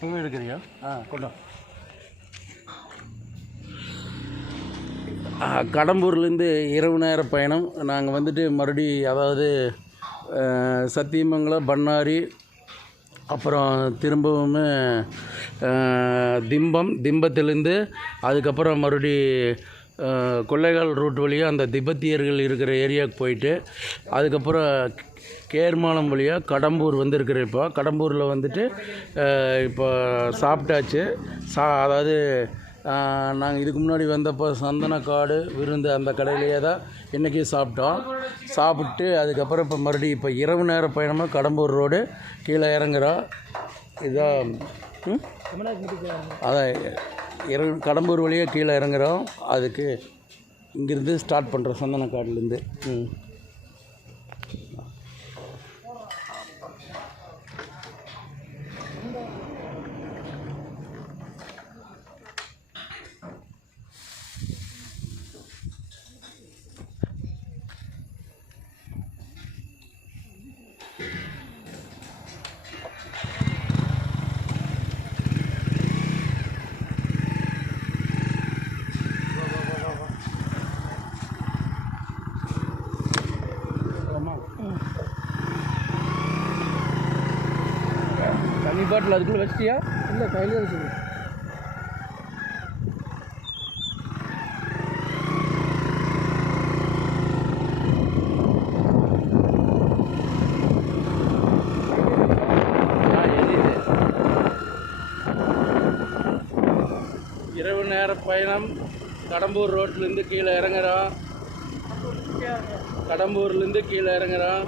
இப்போவே எடுக்கிறியா? கொண்டா. கடம்பூர்லேருந்து இரவு நேர பயணம். நாங்கள் வந்துட்டு மறுபடி அதாவது சத்தியமங்கலம், பண்ணாரி, அப்புறம் திரும்பவும் திம்பத்திலேருந்து அதுக்கப்புறம் மறுபடி கொள்ளைகால் ரூட் வழியாக அந்த திபெத்தியர்கள் இருக்கிற ஏரியாவுக்கு போயிட்டு அதுக்கப்புறம் கேர்மாலம் வழியாக கடம்பூர் வந்துருக்கிற. இப்போ கடம்பூரில் வந்துட்டு இப்போ சாப்பிட்டாச்சு. அதாவது நாங்கள் இதுக்கு முன்னாடி வந்தப்போ சந்தனக்காடு விருந்து அந்த கடையிலேயே தான் இன்றைக்கி சாப்பிட்டு அதுக்கப்புறம் இப்போ மறுபடியும் இப்போ இரவு நேர பயணமாக கடம்பூர் ரோடு கீழே இறங்குறோம். இதான் அதான் கடம்பூர் வழியாக கீழே இறங்குறோம். அதுக்கு இங்கேருந்து ஸ்டார்ட் பண்ணுறோம் சந்தனக்காடுலேருந்து. தண்ணி பாட்டில் அதுக்குள்ளே வச்சிட்டியா? இல்லை, கையில் தான் வச்சுருக்கேன். இரவு நேர பயணம் கடம்பூர் ரோட்லேருந்து கீழே இறங்குறோம். கடம்பூர்லேருந்து கீழே இறங்குறோம்.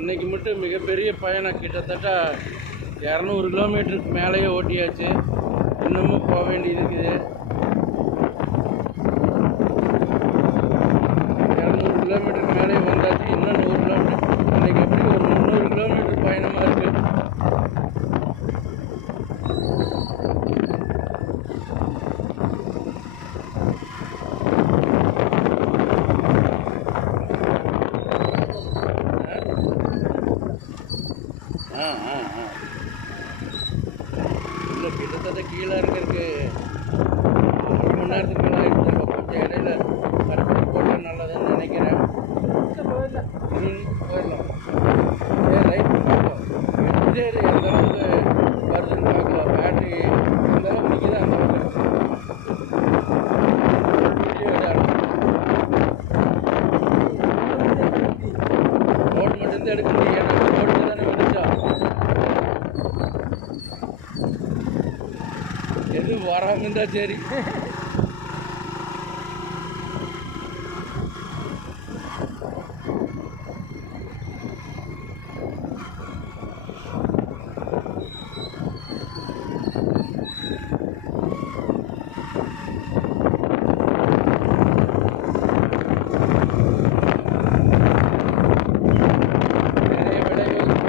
இன்றைக்கி மட்டும் மிகப்பெரிய பயணம். கிட்டத்தட்ட 200 கிலோமீட்டருக்கு மேலேயே ஓட்டியாச்சு. இன்னமும் போக வேண்டியது இருக்குது. 200 கிலோமீட்டருக்கு மேலேயே வந்தாச்சு. இன்னும் 100 கிலோமீட்டர். இன்றைக்கி எப்படி ஒரு 300 கிலோமீட்டர் பயணமாக இருக்குது. இல்லை, கிட்டத்தட்ட கீழே இருக்கிறதுக்கு 1 மணி நேரத்துக்கு மேலே ஆகிடுச்சு. கொஞ்சம் இடையில கரெக்டாக போட்டால் நல்லதுன்னு நினைக்கிறேன். போயிடலாம். ரைட் பார்க்கலாம். எந்த அளவுக்கு வருதுன்னு பார்க்கலாம். பேட்ரி எந்த அளவுக்கு நிற்கிது அந்த அளவுக்கு ரோடு மட்டும்தான் எடுக்க முடியும். ஏன்னா ரோடு தானே வந்துச்சா. எதுவும் வராமல் இருந்தால் சரி.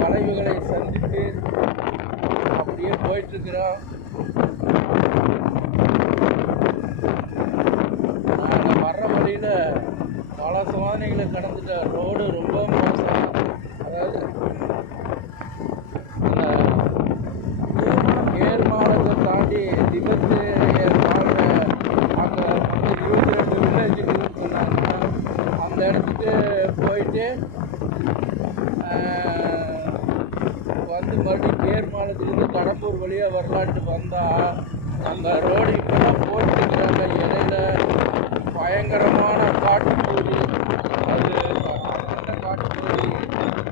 வளைவுகளை சந்தித்து அப்படியே போயிட்டுருக்கிறோம். நாங்கள் வர்ற வழியில் பல சோதனைகளை கடந்துட்ட. ரோடு ரொம்ப மோசம். அதாவது கேர்மாலத்தை தாண்டி திபெத்து அங்கே 22 வில்லேஜ் இருக்குதுன்னு சொன்னாங்க. அந்த இடத்துக்கு போயிட்டு வந்து மறுபடியும் கேர்மாலத்துலேருந்து கடம்பூர் வழியாக வரலான்ட்டு வந்தால் அந்த ரோடு இப்போ தான் போட்டுருக்குறாங்க. இடையில பயங்கரமான காட்டுப்பகுதி. அது காட்டுப்பகுதி.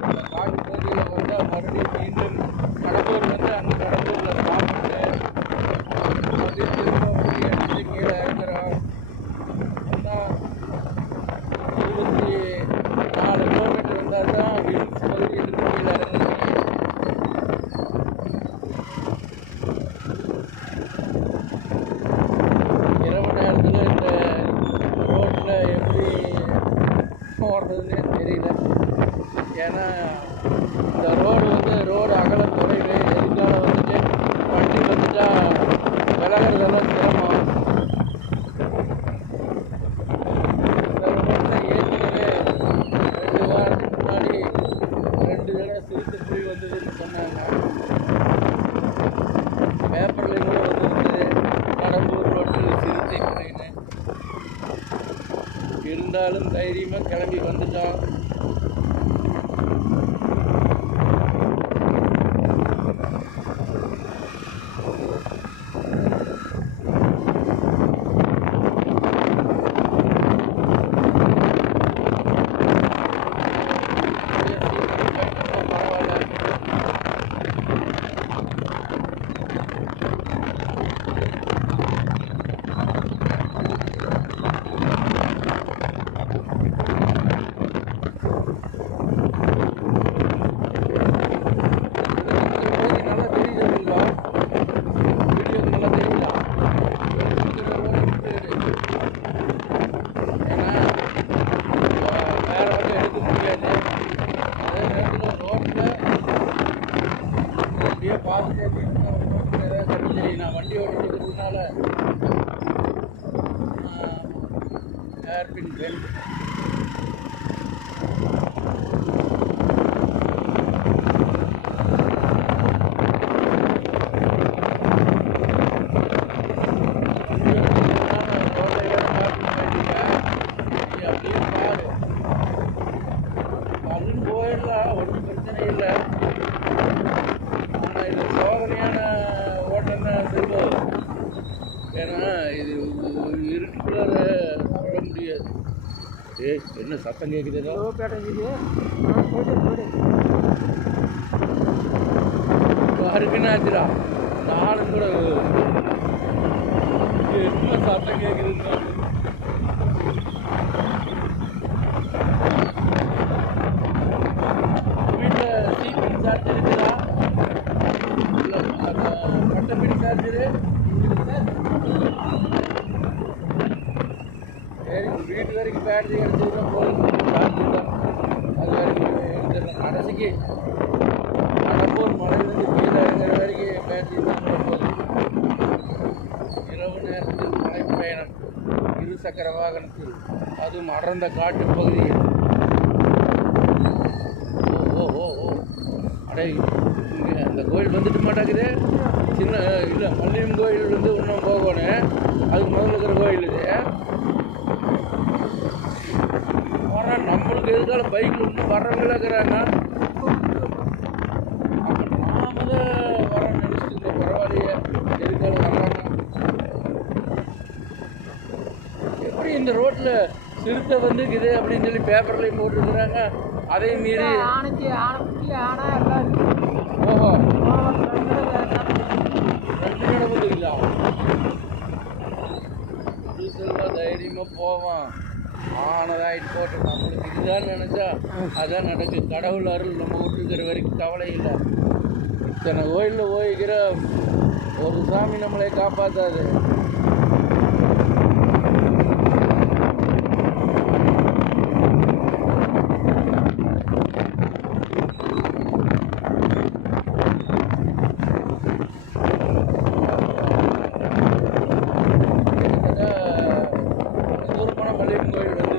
அந்த காட்டுப்பகுதியில் வந்தால் மறுபடியும் மீண்டும் கடம்பூர் வந்து அந்த கடம்பூரில் சாப்பிட்டு மறுபடியும் திரும்ப வண்டி எடுத்து கீழே இறங்குறோம். வந்தால் 24 கிலோமீட்டர் வந்தால் தான் வில்ஸ் பகுதியிலிருந்து கீழே இறங்குறோம். இரவு நேரத்தில் இந்த ரோட்டில் எப்படி போடுறதுன்னே தெரியல. ஏன்னா இந்த ரோடு அகல குறைவு. எதுக்காக வந்துட்டு வண்டி வந்துட்டால் விலகிறதெல்லாம் சிரமம். இந்த ரோட்டில் ஏற்கனவே 2 வாரத்துக்கு முன்னாடி 2 அப்படியே பார்த்துட்டே ஏதாவது கண்டு தெரியும். நான் வண்டி ஓட்டிக்கிறதுனால ஏர்பின் பெல்ட் போயிடலாம், ஒன்றும் பிரச்சனை இல்லை. ஆனால் இது சோதனையான ஓட்டம் தான் சொல்லுவோம். ஏன்னா இது இருட்டுக்குள்ளார விட முடியாது. என்ன சத்தம் கேட்குதுடா? யாருக்குன்னு ஆச்சுடா, நானும் கூட என்ன சத்தம் கேட்குதுன்னு வீட்டு வரைக்கும் பேட்டரி எடுத்துக்கிட்டா போதும். அது வரைக்கும் எடுத்துடலாம். கடைசிக்கு கடம்பூர் மலையிலிருந்து கீழே இறங்குற வரைக்கும் பேட்டரி தான் போதும். இரவு நேரத்தில் மலை பயணம் இருசக்கர வாகனத்தில், அதுவும் அடர்ந்த காட்டு பகுதியில். அடே, இங்கே அந்த கோயில் வந்துட்டு மாட்டாக்குது. சின்ன இல்லை, மல்லியம் கோயில் வந்து இன்னும் போகணும். அதுக்கு முதல்ல இருக்கிற கோயில் இது. ஆனால் நம்மளுக்கு எதுக்கால பைக்கில் இன்னும் வர்றவங்களே இருக்கிறாங்க. நாம தான் வர நினைச்சிட்டு பரவாயில்லையே, எதுக்கால வர்றாங்க. எப்படி இந்த ரோட்டில் சிறுத்தை வந்துக்குது அப்படின்னு சொல்லி பேப்பர்லேயும் போட்டுருக்குறாங்க. அதையும் மீறி ஓஹோ 2 கடை வந்துருக்கா. செல்வா தைரியமாக போவான். ஆனதாயிட்டு போட்டு நம்மளுக்கு இதுதான் நினச்சா அதான் நடக்குது. கடவுள் அருள் நம்ம விட்டுருக்கிற வரைக்கும் கவலை இல்லை. இத்தனை கோயிலில் போய்க்கிற ஒரு சாமி நம்மளை காப்பாற்றாது. மல்லியம் கோயில் வந்து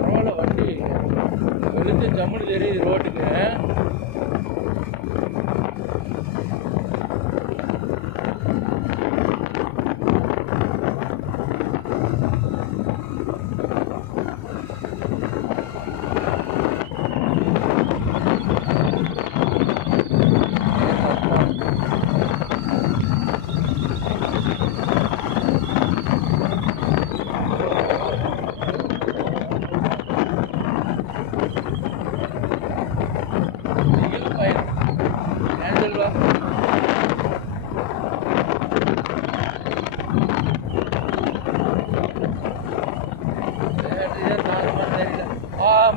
பரவாயில்ல, வண்டி வெளிச்சம் ஜம்முன்னு தெரியுது ரோட்டுக்கு.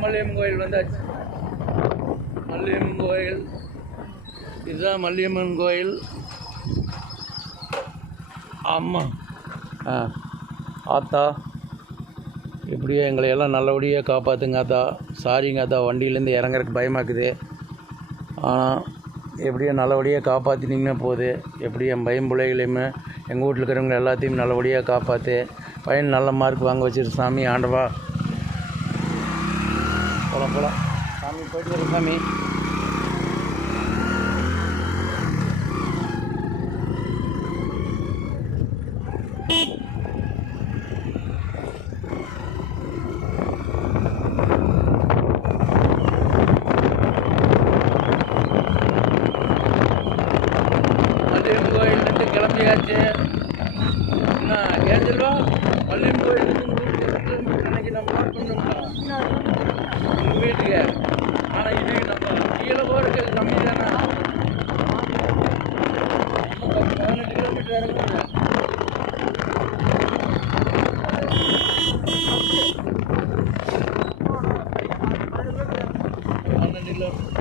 மல்லியம் கோயில் வந்தாச்சு. மல்லியம் கோயில் இதுதான் மல்லியம்மன் கோயில். ஆமாம். ஆத்தா, இப்படியே எங்களை எல்லாம் நல்லபடியாக காப்பாற்றுங்க ஆத்தா. சாரிங்க ஆத்தா, வண்டியிலேருந்து இறங்குறதுக்கு பயமாக்குது. ஆனால் எப்படியோ நல்லபடியாக காப்பாற்றினீங்கன்னா போகுது. எப்படி என் பையன் பிள்ளைகளையுமே எங்கள் வீட்டில் இருக்கிறவங்க எல்லாத்தையும் நல்லபடியாக காப்பாற்று. பையன் நல்ல மார்க் வாங்க வச்சிரு சாமி. ஆண்டவா, போகலாம் சாமி, போயிட்டு வரும் சாமி. மல்லியம் கோயிலேருந்து கிளம்பியாச்சு. என்ன ஏஞ்சல்வா, மல்லியம் கோயிலேருந்து அன்னைக்கு நம்ம நோட் பண்ணோம்னா உங்கள் வீட்டுக்கு. ஆனால் இது நம்ம கீழே போகிறதுக்கு கம்மி தானே. 18 கிலோமீட்டர் இறங்குங்க. 12 கிலோமீட்டர்.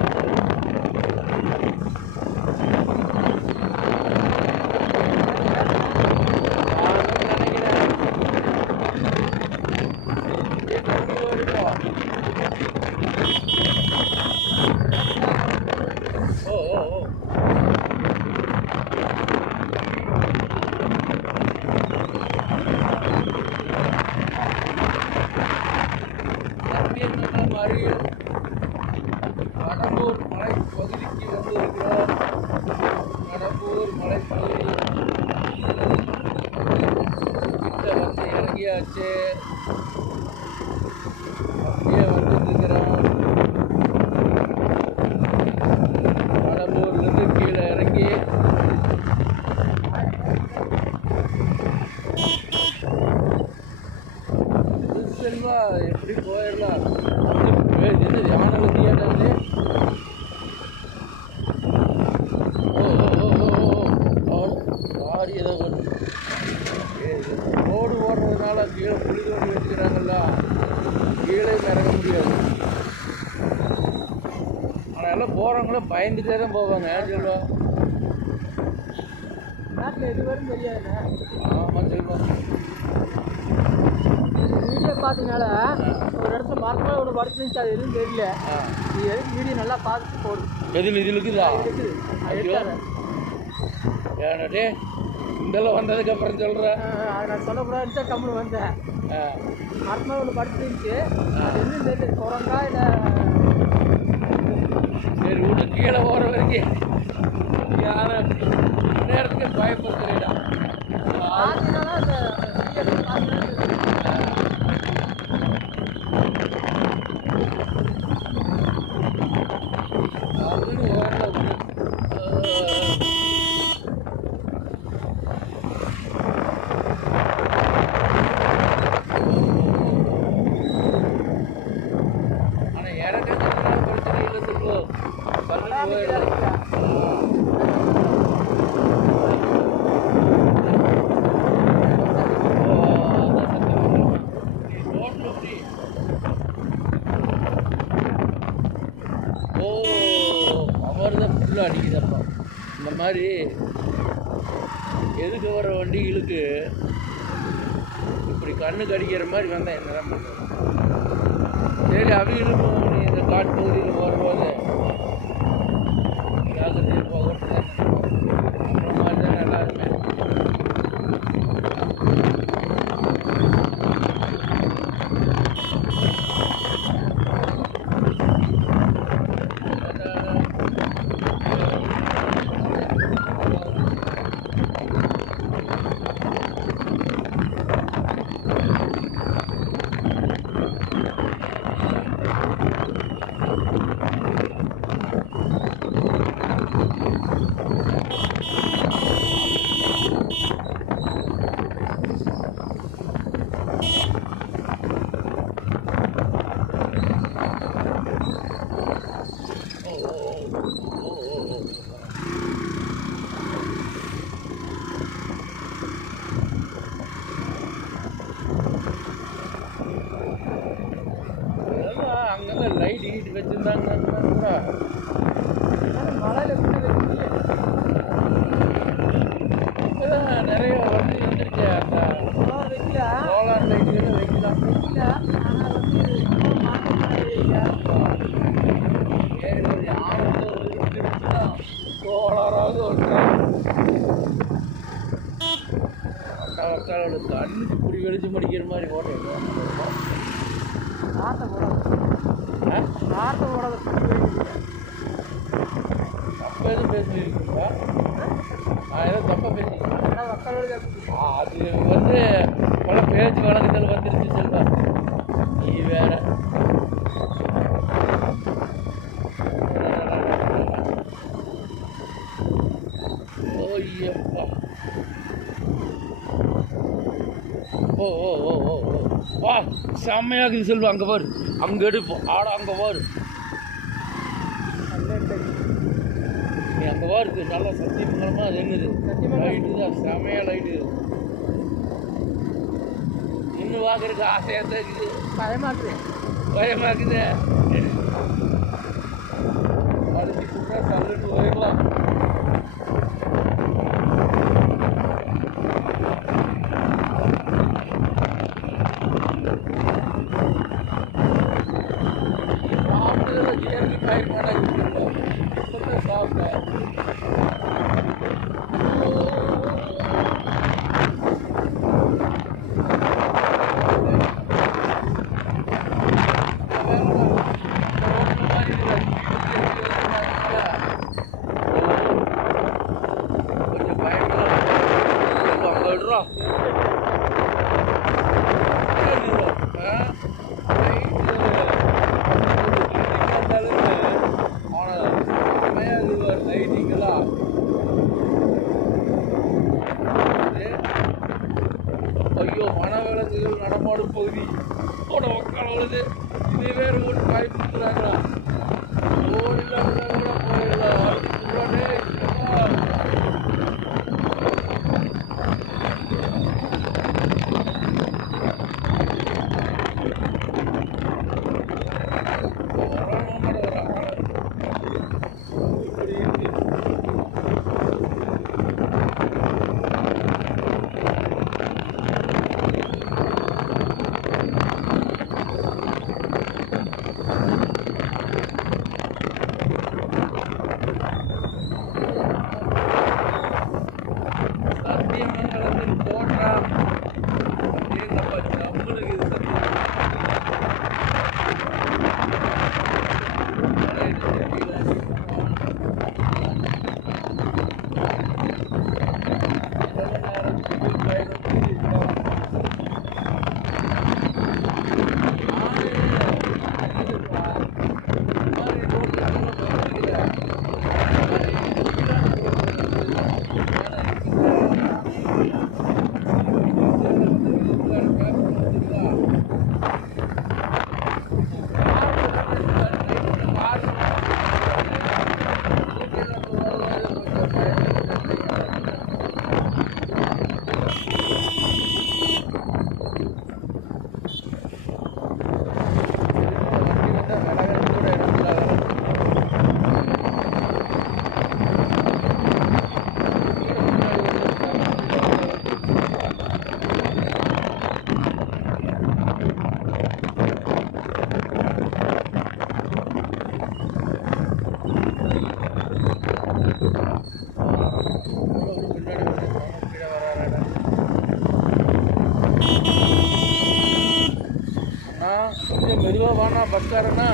கடம்பூர் மலைப்பகுதிக்கு வந்திருக்கிறோம். கடம்பூர் மலைப்பகுதி கிட்ட வந்து இறங்கியாச்சு. அப்படியே வந்துருக்கிறோம். கடம்பூர்லேருந்து கீழே இறங்கி செல்வா எப்படி போயிடலாம். என்ன யானை வந்து ஏட்டாது. லாரி ஏதோ ரோடு ஓடுறதுனால கீழே புளி தோண்டி வச்சுக்கிறாங்கல்ல, கீழே இறங்க முடியாது. ஆனால் எல்லாம் போகிறவங்களும் பயந்துட்டே தான் போவாங்க. ஏன் சொல்லுவா நாட்டில் எது வரும் தெரியாதுண்ணே. ஆமாம் செல்வம். வீடியோ பார்த்தீங்கனால ஒரு இடத்துல மரத்தில் ஒன்று படுத்துருந்துச்சு, அது எதுவும் தெரியல. இது எதுக்கு வீடியோ நல்லா பார்த்துட்டு போடும். எதில் இதில் இருக்குதா? இருக்குது. ஏன்னாடே இந்தெல்லாம் வந்ததுக்கப்புறம் சொல்கிறேன். அதை நான் சொல்லக்கூடாதுன்னு தான் கம்முன்னு வந்தேன். மரத்தில் ஒன்று படுத்துருந்துச்சு, அது எதுவும் தெரியல. குரங்கா இல்லை சரி விட்டு கீழே போகிற வரைக்கும் யாரை நேரத்துக்கு பயப்படுத்துறேடா. ஆனால் இறக்க பிரச்சனை இல்லை சொல்லுவோம். தான் ஃபுல்லாக அடிக்குதப்பா. இந்த மாதிரி எதுக்கு வர வண்டிகளுக்கு இப்படி கண்ணுக்கு அடிக்கிற மாதிரி வந்தால் என்ன தான் பண்ணுறது? சரி, அவங்களுக்கும் நீ இந்த காட்டு பகுதியில் போகிறபோது ஜாக்கிரதையாக போகிறது அந்த மாதிரி தான் நல்லா இருப்பேன். அங்கங்கே லைட் ஹீட் வச்சுருந்தாங்கன்னா கூட மழையில் இப்போதான் நிறைய வண்டி வந்துருச்சு. அந்த சோலார் லைட்டுகளும் வைக்கலாம். சரி, ஒரு ஆனந்த சோலாராக ஒரு கண்ணுக்கு குடி வெளிச்சு முடிக்கிற மாதிரி ஓட்டுறோம். தப்ப எதுவும் பேசியிருக்கீங்களா? நான் ஏதோ தப்பாக பேசிக்கிறேன். அது வந்து பல பேச்சு வழக்குகள் வந்துருச்சு செல்வா. நீ வேற ஓய்யப்பா. ஓ ஓ ஓ ஓ ஓ வா, செம்மையாகுது செல்வா. அங்கே பாரு, அங்கே எடுப்போம். ஆடா அங்கே பாரு, நீ அங்கே பாருக்கு நல்லா சத்தியமங்கலமாக அது என்னது லைட்டு தான், செம்மையாக லைட்டு. இன்னும் பார்க்குறதுக்கு ஆசையாக தான் இருக்குது. பயமாக்குது. அடிச்சு கூட தள்ளுட்டு போயிடலாம். இயற்கை பயன்பாடாக இருக்கிறோம். சாப்பிட்டேன். மாதிரி வாழும் பகுதி ஓட உக்கால் வருது. இது வேறு ஒரு பயப்படுத்துறாங்களா? போயிடலாம் போயிடலாம் கொஞ்சம் மெதுவாக வாண்ணா பஸ்காரண்ணா.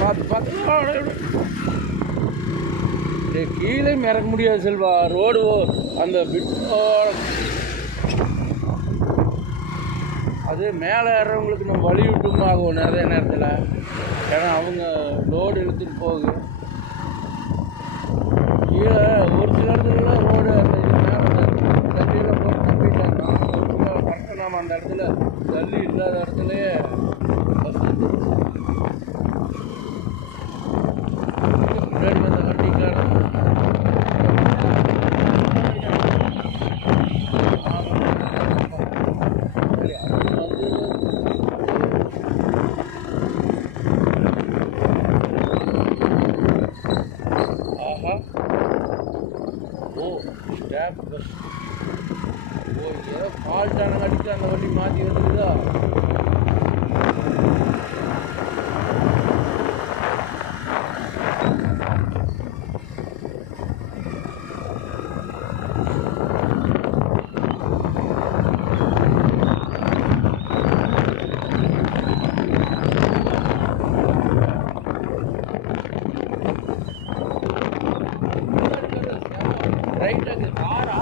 பார்த்து பார்த்து கீழே இறக்க முடியாது செல்வா. ரோடு அந்த அது மேலே ஏறவங்களுக்கு நம்ம வழி விட்டும் ஆகும் நிறைய நேரத்தில். ஏன்னா அவங்க லோடு இழுத்துட்டு போகுது. கீழே ஒரு சில இடத்துல ரோடு அந்த மேலே தள்ளியில் போட்டு நம்பிட்டாங்க. கரெக்டாக நாம் அந்த இடத்துல தள்ளி இல்லாத இடத்துலையே பஸ் முன்னாடி வந்த வண்டிக்காரன் பஸ் ஏதோ ஃபால்ட்டான அடிச்சு அந்த வண்டி மாற்றி வந்துருதா. ரைட்டாக காரா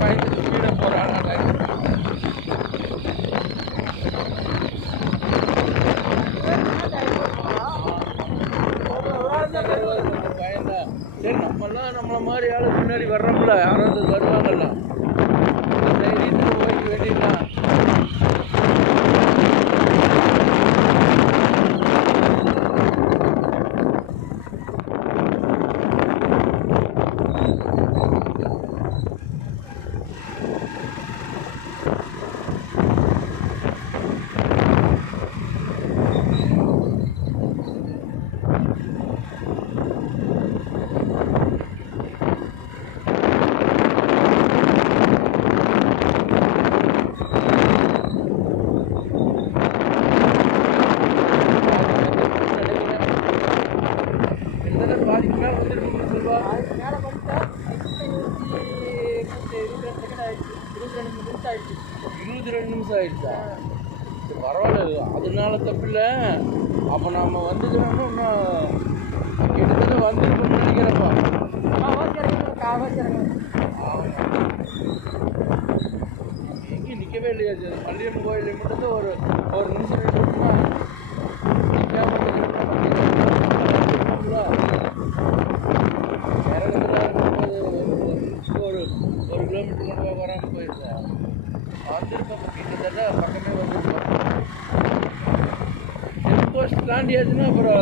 பயந்து கீழே போகிறாங்க. பயந்தா சரி நம்மளை மாதிரி ஆள் முன்னாடி வர்றோம்ல யாராவது வருவாங்கல்ல தைரியத்துக்கு போய்க்க வேண்டியதுதான். ஆயிடுச்சா? பரவாயில்ல, அதனால தப்பில்லை. அப்போ நாம் வந்துக்கிறோம்னா இன்னும் கிட்டத்தட்ட வந்துருக்குன்னு நினைக்கிறப்பா. எங்கேயும் நிற்கவே இல்லையா சார்? பள்ளியம்மன் கோயிலில் மட்டும்தான் ஒரு நிமிஷம் நின்றுட்டுனா நிற்காம ஒரு கிலோமீட்டர் கொண்டு போய் வராமல் போயிருந்தேன். வந்துருக்கோம் கிட்டத்தட்ட பக்கமே வந்துருக்கோம். செக் போஸ்ட் தாண்டியாச்சுன்னா அப்புறம்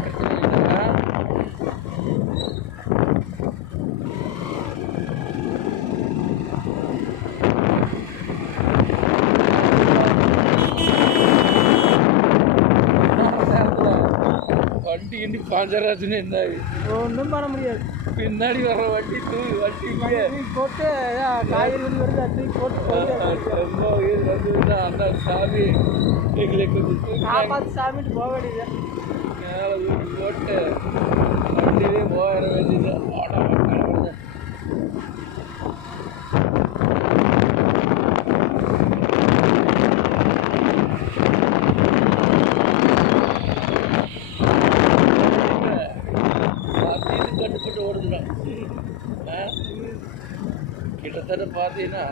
பிரச்சனை இல்லைங்க. வண்டி கிண்டி பாஞ்சராச்சுன்னு என்ன ஒன்றும் பண்ண முடியாது. பின்னாடி வர வண்டி வண்டி போட்டு காய்கறி வருது தூக்கி போட்டு ரொம்ப உயிர் வந்ததுன்னா அந்த சாமி எங்களுக்கு காப்பாற்று சாமிட்டு போக வேண்டியது. மேலே தூக்கி போட்டு வண்டியிலே போயிட வேண்டியது. கட்டுப்பட்டு ஓடுதுதான். கிட்டத்தட்ட பார்த்தீங்கன்னா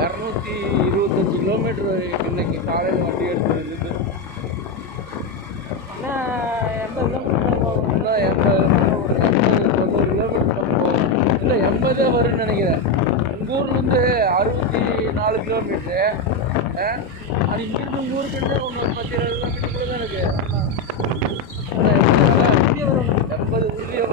225 கிலோமீட்டர் இன்னைக்கு காலையில் வண்டி எடுத்துருக்கு. இன்னும் 80 கிலோமீட்டர் போகும். இல்லை 80 வரும்னு நினைக்கிறேன். உங்கள் ஊர்லேருந்து 64 கிலோமீட்ரு. அது இங்கிருந்து உங்கள் ஊருக்கிட்ட ஒன்று 10-20 கிலோமீட்டருக்குள்ள தான் இருக்குது. 80 உறுதியாக